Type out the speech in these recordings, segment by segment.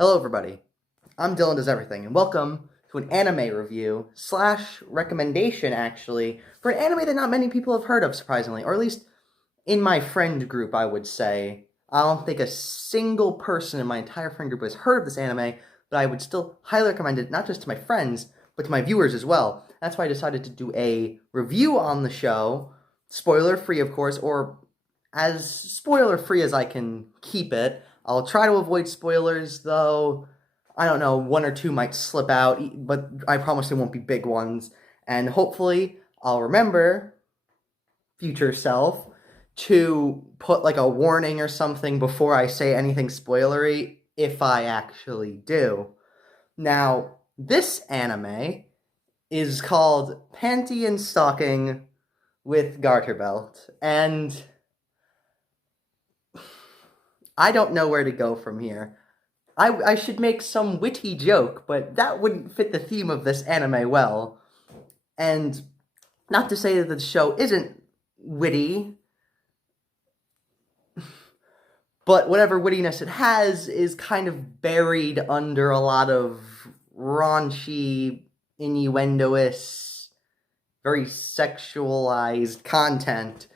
Hello everybody, I'm Dylan Does Everything, and welcome to an anime review slash recommendation, actually, for an anime that not many people have heard of, surprisingly, or at least in my friend group, I would say. I don't think a single person in my entire friend group has heard of this anime, but I would still highly recommend it, not just to my friends, but to my viewers as well. That's why I decided to do a review on the show, spoiler-free, of course, or as spoiler-free as I can keep it. I'll try to avoid spoilers, though. I don't know, one or two might slip out, but I promise they won't be big ones. And hopefully, I'll remember, future self, to put like a warning or something before I say anything spoilery, if I actually do. Now, this anime is called Panty and Stocking with Garterbelt, and I don't know where to go from here. I should make some witty joke, but that wouldn't fit the theme of this anime well. And not to say that the show isn't witty, but whatever wittiness it has is kind of buried under a lot of raunchy, innuendoous, very sexualized content.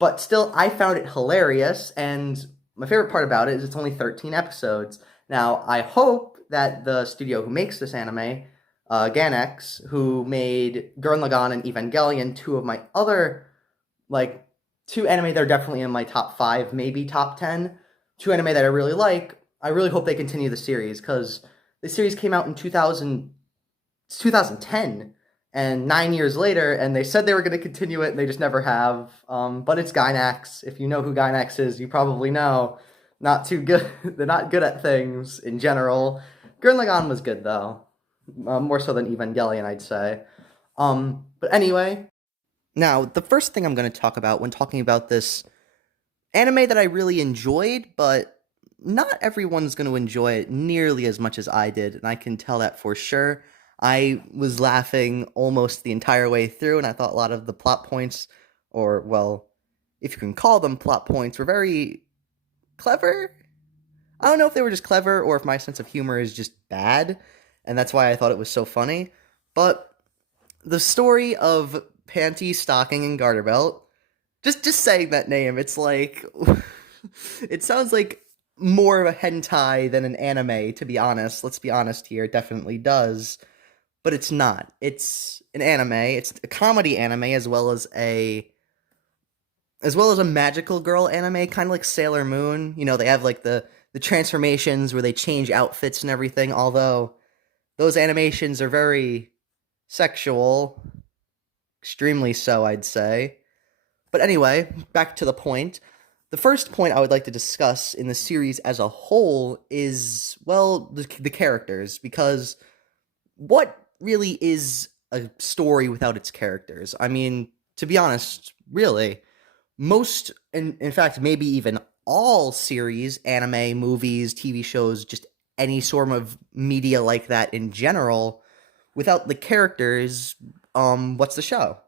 But still, I found it hilarious, and my favorite part about it is it's only 13 episodes. Now, I hope that the studio who makes this anime, Gainax, who made Gurren Lagann and Evangelion, two of my other, two anime that are definitely in my top 5, maybe top 10, two anime that I really like, I really hope they continue the series, because the series came out in 2010, and 9 years later, and they said they were going to continue it, and they just never have. But it's Gainax. If you know who Gainax is, you probably know. Not too good. They're not good at things in general. Gurren Lagann was good, though. More so than Evangelion, I'd say. But anyway. Now, the first thing I'm going to talk about when talking about this anime that I really enjoyed, but not everyone's going to enjoy it nearly as much as I did, and I can tell that for sure. I was laughing almost the entire way through, and I thought a lot of the plot points, or, well, if you can call them plot points, were very clever? I don't know if they were just clever, or if my sense of humor is just bad, and that's why I thought it was so funny, but the story of Panty, Stocking, and Garterbelt, just saying that name, it's like, it sounds like more of a hentai than an anime, to be honest. Let's be honest here, it definitely does. But it's not. It's an anime. It's a comedy anime as well as a magical girl anime, kind of like Sailor Moon. You know, they have like the transformations where they change outfits and everything, although those animations are very sexual. Extremely so, I'd say. But anyway, back to the point. The first point I would like to discuss in the series as a whole is, well, the characters, because what really is a story without its characters? I mean, to be honest, really, most, in fact, maybe even all series, anime, movies, TV shows, just any sort of media like that in general, without the characters, what's the show?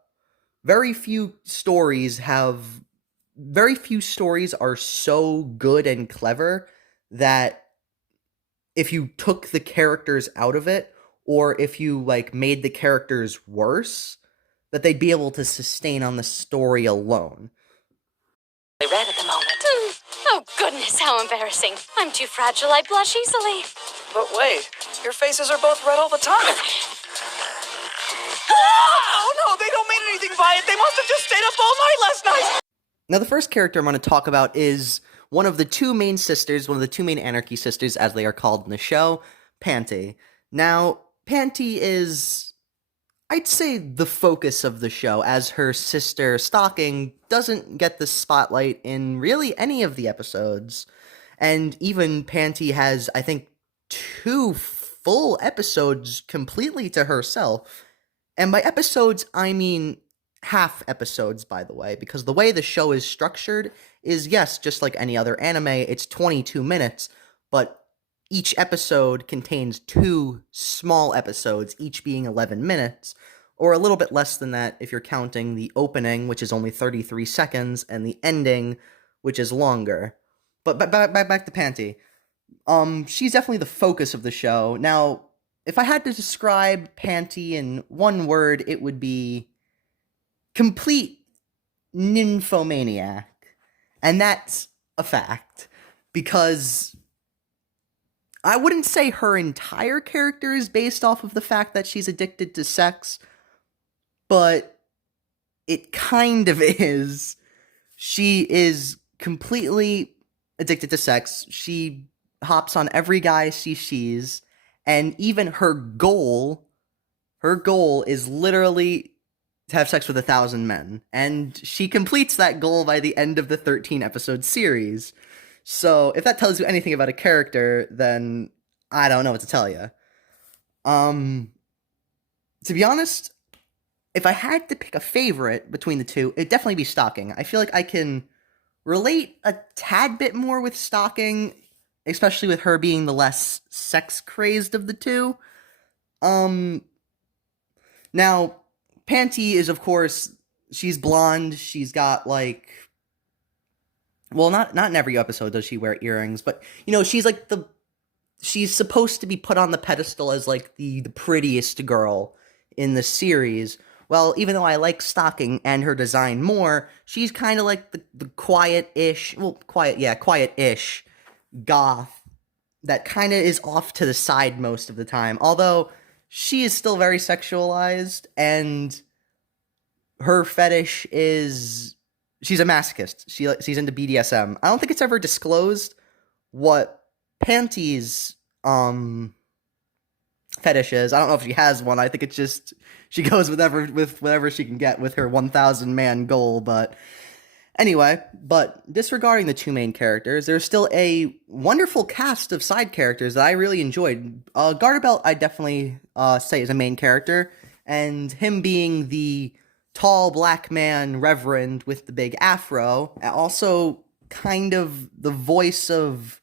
Very few stories are so good and clever that if you took the characters out of it, or if you, made the characters worse, that they'd be able to sustain on the story alone. Red at the moment. Oh, goodness, how embarrassing. I'm too fragile, I blush easily. But wait, your faces are both red all the time. Oh, no, they don't mean anything by it. They must have just stayed up all night last night. Now, the first character I'm going to talk about is one of the two main Anarchy sisters, as they are called in the show, Panty. Now, Panty is, I'd say, the focus of the show, as her sister, Stocking, doesn't get the spotlight in really any of the episodes. And even Panty has, I think, 2 full episodes completely to herself. And by episodes, I mean half episodes, by the way, because the way the show is structured is, yes, just like any other anime, it's 22 minutes, but each episode contains 2 small episodes, each being 11 minutes, or a little bit less than that if you're counting the opening, which is only 33 seconds, and the ending, which is longer. But back to Panty. She's definitely the focus of the show. Now, if I had to describe Panty in one word, it would be complete nymphomaniac. And that's a fact. Because I wouldn't say her entire character is based off of the fact that she's addicted to sex, but it kind of is. She is completely addicted to sex. She hops on every guy she sees, and even her goal is literally to have sex with 1,000 men, and she completes that goal by the end of the 13 episode series. So if that tells you anything about a character, then I don't know what to tell you. To be honest, if I had to pick a favorite between the two, it'd definitely be Stalking. I feel like I can relate a tad bit more with Stalking, especially with her being the less sex-crazed of the two. Now, Panty is, of course, she's blonde, she's got, like... Well, not in every episode does she wear earrings, but, you know, she's, like, she's supposed to be put on the pedestal as, like, the prettiest girl in the series. Well, even though I like Stalking and her design more, she's kind of like the quiet-ish goth that kind of is off to the side most of the time. Although, she is still very sexualized, and her fetish is... She's a masochist. She's into BDSM. I don't think it's ever disclosed what Panty's fetish is. I don't know if she has one. I think it's just she goes with whatever she can get with her 1,000 man goal. But anyway, disregarding the two main characters, there's still a wonderful cast of side characters that I really enjoyed. Garterbelt, I definitely say is a main character, and him being the tall black man reverend with the big afro, also kind of the voice of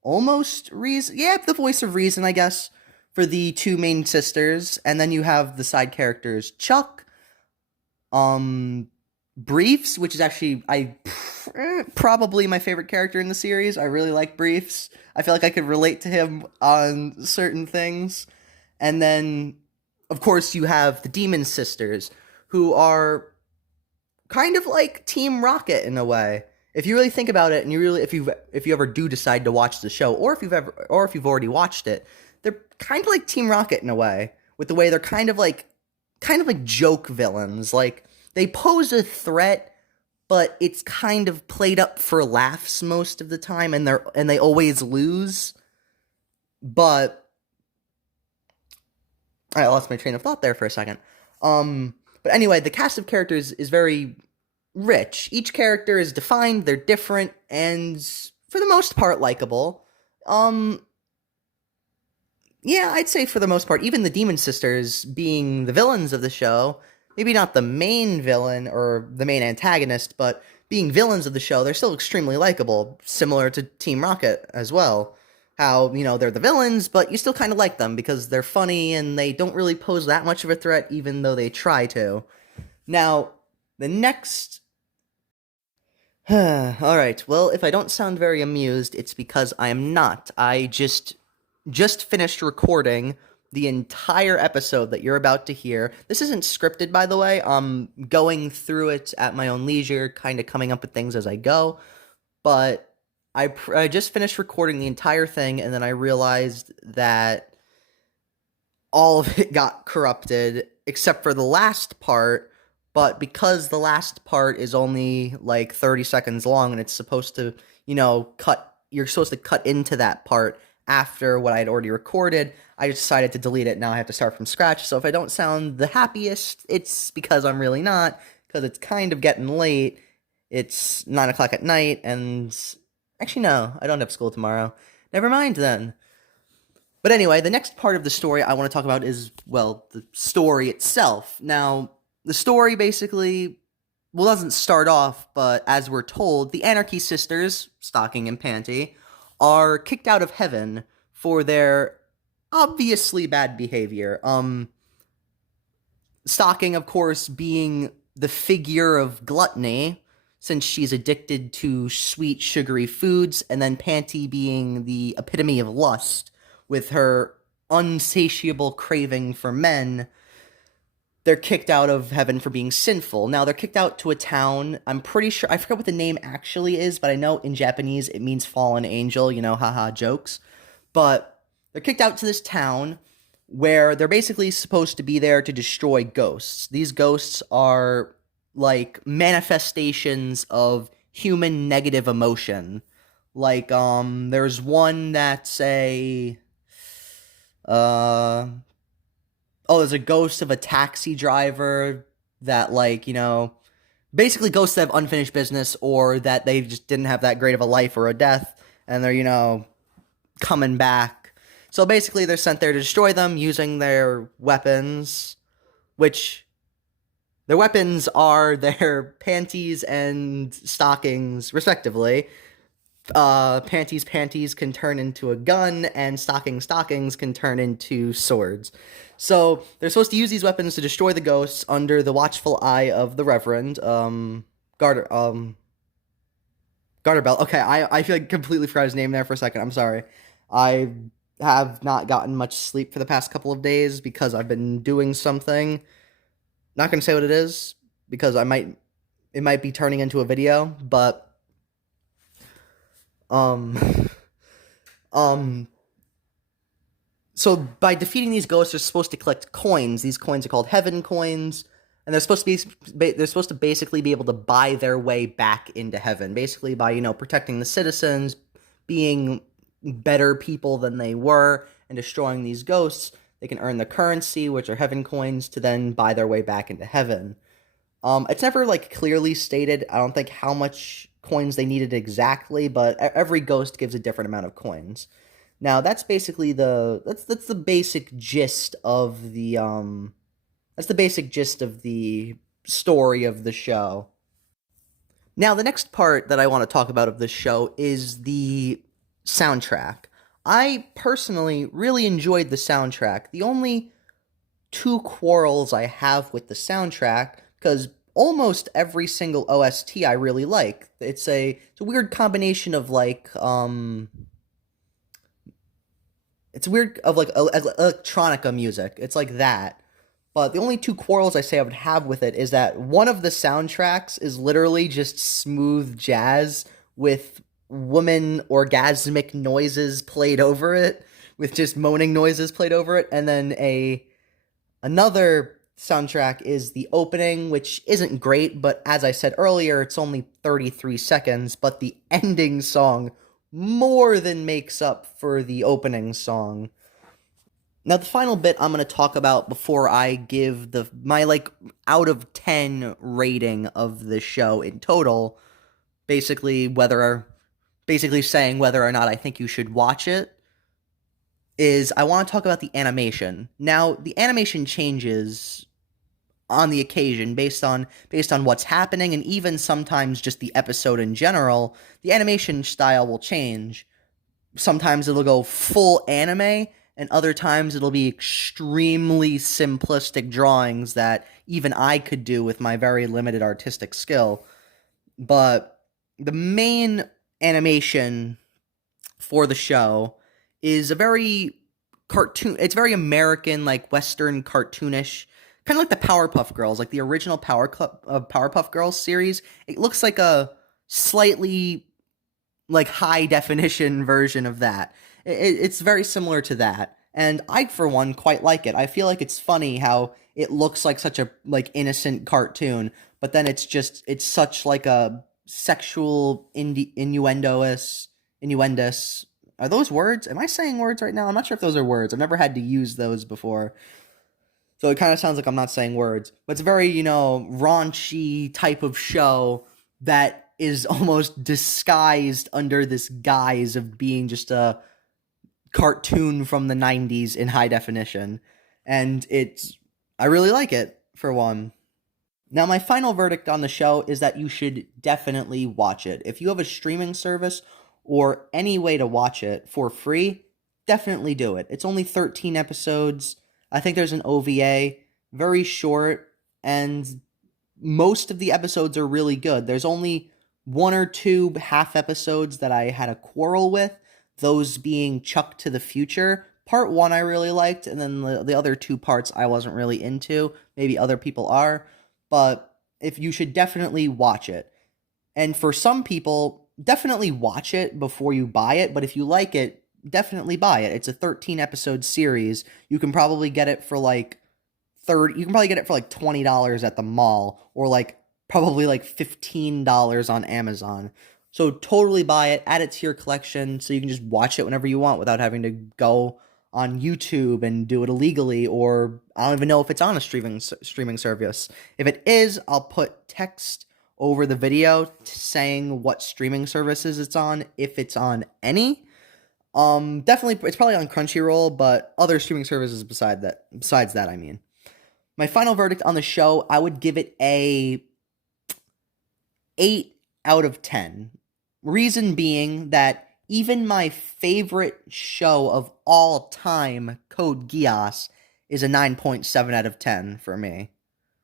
almost reason. Yeah, the voice of reason, I guess, for the two main sisters. And then you have the side characters Chuck, Briefs, which is actually probably my favorite character in the series. I really like Briefs. I feel like I could relate to him on certain things. And then, of course, you have the Demon Sisters, who are kind of like Team Rocket in a way. If you really think about it, and if you ever do decide to watch the show, or if you've already watched it, they're kind of like Team Rocket in a way, with the way they're kind of like joke villains. Like, they pose a threat, but it's kind of played up for laughs most of the time, and they always lose. But I lost my train of thought there for a second. But anyway, the cast of characters is very rich. Each character is defined, they're different, and for the most part, likable. Yeah, I'd say for the most part, even the Demon Sisters being the villains of the show, maybe not the main villain or the main antagonist, but being villains of the show, they're still extremely likable, similar to Team Rocket as well. How, you know, they're the villains, but you still kind of like them because they're funny and they don't really pose that much of a threat, even though they try to. Now, the next... Alright, well, if I don't sound very amused, it's because I am not. I just finished recording the entire episode that you're about to hear. This isn't scripted, by the way. I'm going through it at my own leisure, kind of coming up with things as I go. But I just finished recording the entire thing, and then I realized that all of it got corrupted, except for the last part. But because the last part is only like 30 seconds long, and it's supposed to, you know, you're supposed to cut into that part after what I had already recorded, I just decided to delete it. Now I have to start from scratch. So if I don't sound the happiest, it's because I'm really not, because it's kind of getting late. It's 9 o'clock at night, and... Actually, no, I don't have school tomorrow. Never mind, then. But anyway, the next part of the story I want to talk about is, well, the story itself. Now, the story basically, well, doesn't start off, but as we're told, the Anarchy Sisters, Stalking and Panty, are kicked out of heaven for their obviously bad behavior. Stalking, of course, being the figure of gluttony, since she's addicted to sweet, sugary foods, and then Panty being the epitome of lust with her unsatiable craving for men. They're kicked out of heaven for being sinful. Now, they're kicked out to a town. I'm pretty sure, I forget what the name actually is, but I know in Japanese it means fallen angel, haha, jokes. But they're kicked out to this town where they're basically supposed to be there to destroy ghosts. These ghosts are like manifestations of human negative emotion. Like, there's one that's there's a ghost of a taxi driver that, basically ghosts that have unfinished business or that they just didn't have that great of a life or a death, and they're, coming back. So basically, they're sent there to destroy them using their weapons, which their weapons are their panties and stockings, respectively. Panties can turn into a gun, and stockings can turn into swords. So they're supposed to use these weapons to destroy the ghosts under the watchful eye of the Reverend, Garterbelt. Okay, I feel like I completely forgot his name there for a second. I'm sorry. I have not gotten much sleep for the past couple of days because I've been doing something. Not gonna say what it is because it might be turning into a video, but so by defeating these ghosts, they're supposed to collect coins. These coins are called heaven coins, and they're supposed to basically be able to buy their way back into heaven, basically by, protecting the citizens, being better people than they were, and destroying these ghosts. They can earn the currency, which are heaven coins, to then buy their way back into heaven. It's never, clearly stated, I don't think, how much coins they needed exactly, but every ghost gives a different amount of coins. Now, that's basically that's the basic gist of the, story of the show. Now, the next part that I want to talk about of this show is the soundtrack. I personally really enjoyed the soundtrack. The only two quarrels I have with the soundtrack, because almost every single OST I really like. It's a weird combination of electronica music. It's like that. But the only two quarrels I say I would have with it is that one of the soundtracks is literally just smooth jazz with woman orgasmic noises played over it, with just moaning noises played over it, and then another soundtrack is the opening, which isn't great, but as I said earlier, it's only 33 seconds, but the ending song more than makes up for the opening song. Now, the final bit I'm going to talk about before I give my out of 10 rating of the show in total, basically saying whether or not I think you should watch it, is I want to talk about the animation. Now, the animation changes on the occasion based on what's happening, and even sometimes just the episode in general. The animation style will change. Sometimes it'll go full anime, and other times it'll be extremely simplistic drawings that even I could do with my very limited artistic skill. But the main animation for the show is a very it's very American, Western cartoonish, kind of like the Powerpuff Girls, like the original Powerpuff Girls series. It looks like a slightly high definition version of that. It's very similar to that, and I, for one, quite like it. I feel like it's funny how it looks like such a innocent cartoon, but then it's such a sexual innuendous. Are those words? Am I saying words right now? I'm not sure if those are words. I've never had to use those before. So it kind of sounds like I'm not saying words. But it's a very, raunchy type of show that is almost disguised under this guise of being just a cartoon from the 90s in high definition. And I really like it, for one. Now, my final verdict on the show is that you should definitely watch it. If you have a streaming service or any way to watch it for free, definitely do it. It's only 13 episodes. I think there's an OVA, very short, and most of the episodes are really good. There's only one or two half episodes that I had a quarrel with, those being Chuck to the Future. Part 1 I really liked, and then the other 2 parts I wasn't really into. Maybe other people are, but if you should definitely watch it. And for some people, definitely watch it before you buy it, but if you like it, definitely buy it. It's a 13 episode series. You can probably get it for like $20 at the mall, or like probably like $15 on Amazon. So totally buy it, add it to your collection so you can just watch it whenever you want without having to go on YouTube and do it illegally, or I don't even know if it's on a streaming service. If it is, I'll put text over the video saying what streaming services it's on, if it's on any. Definitely, it's probably on Crunchyroll, but other streaming services besides that, I mean. My final verdict on the show, I would give it a 8 out of 10. Reason being that even my favorite show of all time, Code Geass, is a 9.7 out of 10 for me.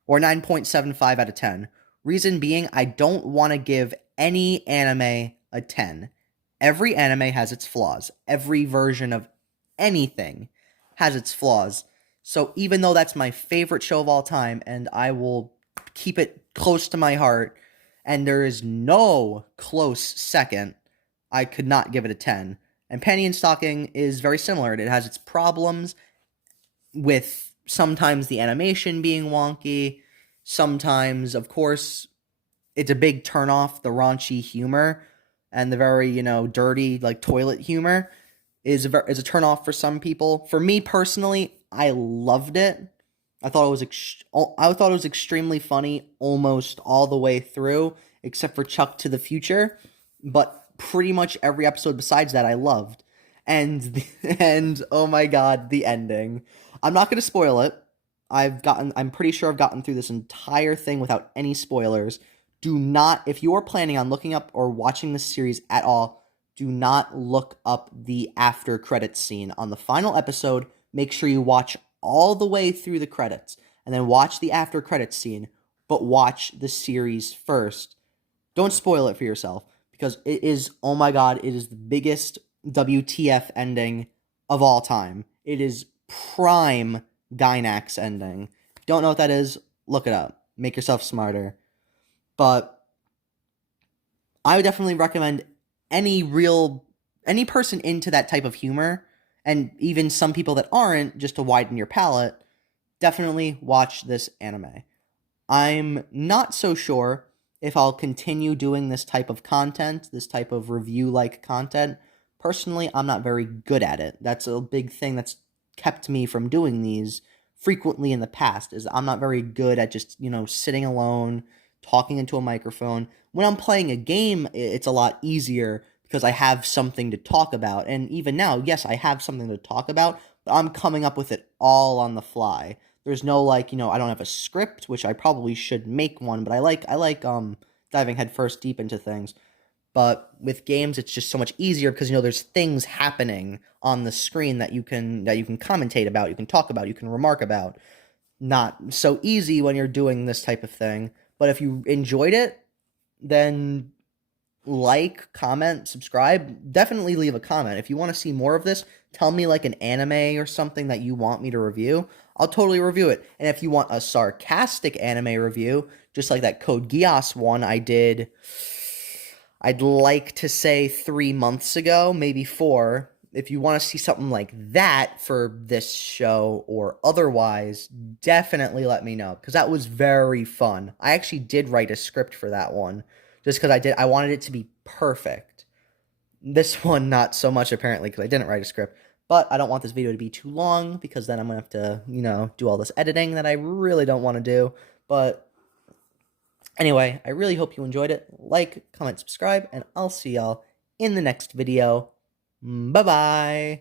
Or 9.75 out of 10. Reason being, I don't want to give any anime a 10. Every anime has its flaws. Every version of anything has its flaws. So even though that's my favorite show of all time, and I will keep it close to my heart, and there is no close second, I could not give it a 10. And Panty and Stocking is very similar. It has its problems with sometimes the animation being wonky. Sometimes, of course, it's a big turnoff. The raunchy humor and the very, dirty, like, toilet humor is a turnoff for some people. For me personally, I loved it. I thought it was extremely funny almost all the way through, except for Chuck to the Future. But pretty much every episode besides that I loved. And oh my god, the ending. I'm not going to spoil it. I'm pretty sure I've gotten through this entire thing without any spoilers. Do not, if you are planning on looking up or watching this series at all, do not look up the after credits scene on the final episode. Make sure you watch all the way through the credits and then watch the after credits scene, but watch the series first. Don't spoil it for yourself, because it is, oh my god, it is the biggest WTF ending of all time. It is prime Gynax ending. Don't know what that is? Look it up. Make yourself smarter. But I would definitely recommend any person into that type of humor, and even some people that aren't, just to widen your palette, definitely watch this anime. I'm not so sure if I'll continue doing this type of content, this type of review-like content. Personally, I'm not very good at it. That's a big thing that's kept me from doing these frequently in the past, is I'm not very good at just, sitting alone, talking into a microphone. When I'm playing a game, it's a lot easier because I have something to talk about. And even now, yes, I have something to talk about, but I'm coming up with it all on the fly. There's no, I don't have a script, which I probably should make one, but I like diving headfirst deep into things. But with games, it's just so much easier because, there's things happening on the screen that you can commentate about, you can talk about, you can remark about. Not so easy when you're doing this type of thing. But if you enjoyed it, then like, comment, subscribe. Definitely leave a comment. If you want to see more of this, tell me like an anime or something that you want me to review. I'll totally review it. And if you want a sarcastic anime review, just like that Code Geass one I did, I'd like to say 3 months ago, maybe 4. If you want to see something like that for this show or otherwise, definitely let me know, because that was very fun. I actually did write a script for that one, just because I wanted it to be perfect. This one, not so much, apparently, because I didn't write a script. But I don't want this video to be too long, because then I'm going to have to, do all this editing that I really don't want to do. But anyway, I really hope you enjoyed it. Like, comment, subscribe, and I'll see y'all in the next video. Bye-bye.